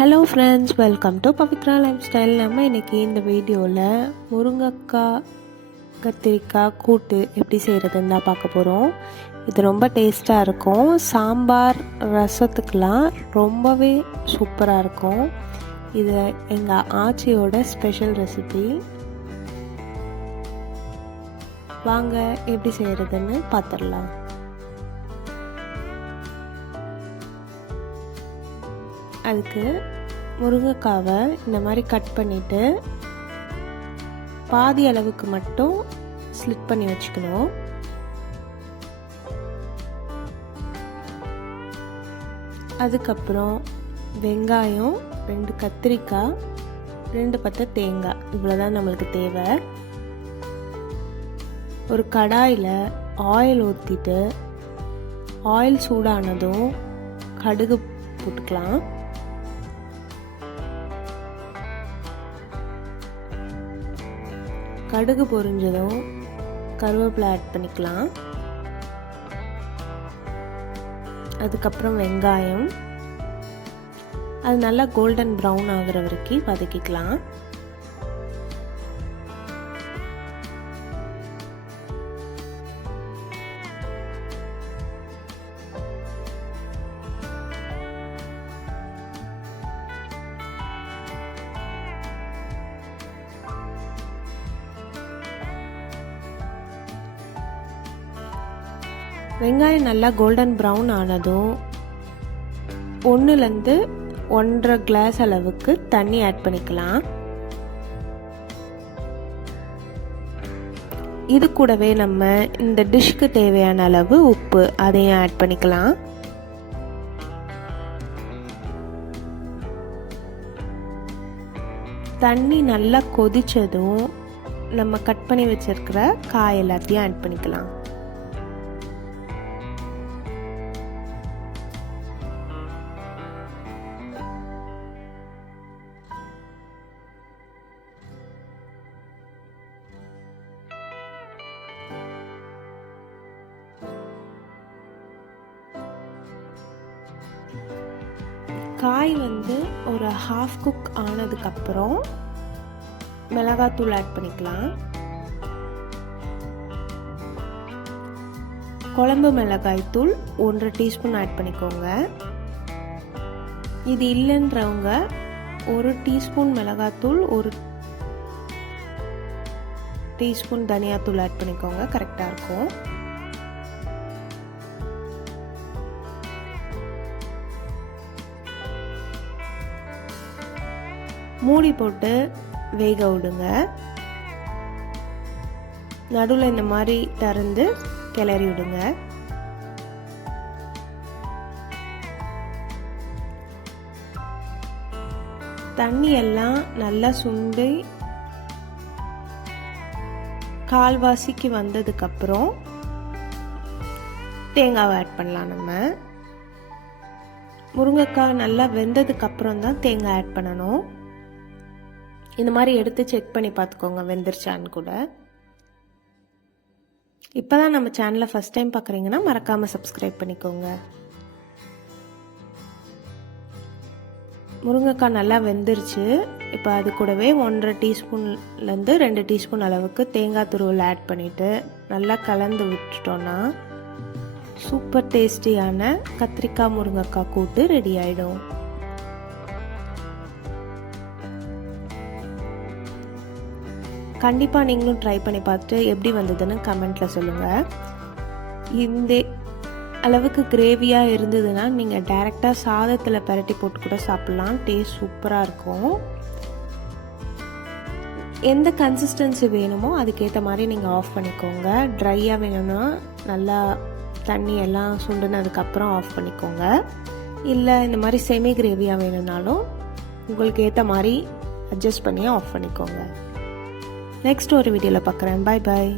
Hello friends, welcome to Pavithra life style. நம்ம இன்றைக்கி இந்த வீடியோவில் முருங்கைக்காய் கத்திரிக்காய் கூட்டு எப்படி செய்கிறதுன்னு தான் பார்க்க போகிறோம். இது ரொம்ப டேஸ்ட்டாக இருக்கும். சாம்பார் ரசத்துக்கெலாம் ரொம்பவே சூப்பராக இருக்கும். இது எங்கள் ஆச்சியோட ஸ்பெஷல் ரெசிபி. வாங்க எப்படி செய்கிறதுன்னு பார்த்துடலாம். அதுக்கு முருங்கைக்காவை இந்த மாதிரி கட் பண்ணிவிட்டு பாதி அளவுக்கு மட்டும் ஸ்லிட் பண்ணி வச்சுக்கணும். அதுக்கப்புறம் வெங்காயம், 2 கத்திரிக்காய், 2 பத்தை தேங்காய், இவ்வளோதான் நம்மளுக்கு தேவை. ஒரு கடாயில் ஆயில் ஊற்றிட்டு ஆயில் சூடானதும் கடுகு போட்டுக்கலாம். கடுகு பொரிஞ்சதும் கருவேப்பிலை ஆட் பண்ணிக்கலாம். அதுக்கப்புறம் வெங்காயம், அது நல்லா கோல்டன் ப்ரௌன் ஆகிற வரைக்கும் வதக்கிக்கலாம். வெங்காயம் நல்லா கோல்டன் ப்ரௌன் ஆனதும் 1லேருந்து 1.5 கிளாஸ் அளவுக்கு தண்ணி ஆட் பண்ணிக்கலாம். இது கூடவே நம்ம இந்த டிஷ்க்கு தேவையான அளவு உப்பு அதையும் ஆட் பண்ணிக்கலாம். தண்ணி நல்லா கொதிச்சதும் நம்ம கட் பண்ணி வச்சிருக்கிற காய் எல்லாத்தையும் ஆட் பண்ணிக்கலாம். காய் ஒரு ஹாஃப் குக் ஆனதுக்கப்புறம் மிளகாத்தூள் ஆட் பண்ணிக்கலாம். குழம்பு மிளகாய் தூள் 1 டீஸ்பூன் ஆட் பண்ணிக்கோங்க. இது இல்லைன்றவங்க 1 டீஸ்பூன் மிளகாத்தூள், 1 டீஸ்பூன் தனியாத்தூள் ஆட் பண்ணிக்கோங்க, கரெக்டாக இருக்கும். மூடி போட்டு வேக விடுங்க. நடுவில் இந்த மாதிரி திறந்து கிளறி விடுங்க. தண்ணி எல்லாம் நல்லா சுண்டி கால்வாசிக்கு வந்ததுக்கப்புறம் தேங்காவை ஆட் பண்ணலாம். நம்ம முருங்கைக்காய் நல்லா வெந்ததுக்கப்புறம் தான் தேங்காய் ஆட் பண்ணணும். இந்த மாதிரி எடுத்து செக் பண்ணி பார்த்துக்கோங்க வெந்துருச்சான்னு கூட. இப்போ தான் நம்ம சேனலை ஃபஸ்ட் டைம் பார்க்குறீங்கன்னா மறக்காமல் சப்ஸ்கிரைப் பண்ணிக்கோங்க. முருங்கைக்காய் நல்லா வெந்துருச்சு. இப்போ அது கூடவே 1.5 டீஸ்பூன்லேருந்து 2 டீஸ்பூன் அளவுக்கு தேங்காய் துருவல் ஆட் பண்ணிவிட்டு நல்லா கலந்து விட்டுட்டோன்னா சூப்பர் டேஸ்டியான கத்திரிக்காய் முருங்கைக்காய் கூட்டு ரெடி ஆகிடும். கண்டிப்பாக நீங்களும் ட்ரை பண்ணி பார்த்துட்டு எப்படி வந்ததுன்னு கமெண்ட்டில் சொல்லுங்கள். இந்த அளவுக்கு கிரேவியாக இருந்ததுன்னா நீங்கள் டைரெக்டாக சாதத்தில் பரட்டி போட்டு கூட சாப்பிட்லாம். டேஸ்ட் சூப்பராக இருக்கும். எந்த கன்சிஸ்டன்சி வேணுமோ அதுக்கேற்ற மாதிரி நீங்கள் ஆஃப் பண்ணிக்கோங்க. ட்ரையாக வேணும்னா நல்லா தண்ணி எல்லாம் சுண்டுனதுக்கப்புறம் ஆஃப் பண்ணிக்கோங்க. இல்லை இந்த மாதிரி செமி கிரேவியாக வேணும்னாலும் உங்களுக்கு ஏற்ற மாதிரி அட்ஜஸ்ட் பண்ணி ஆஃப் பண்ணிக்கோங்க. நெக்ஸ்ட் ஒரு வீடியோவில் பார்க்குறேன். பாய் பாய்.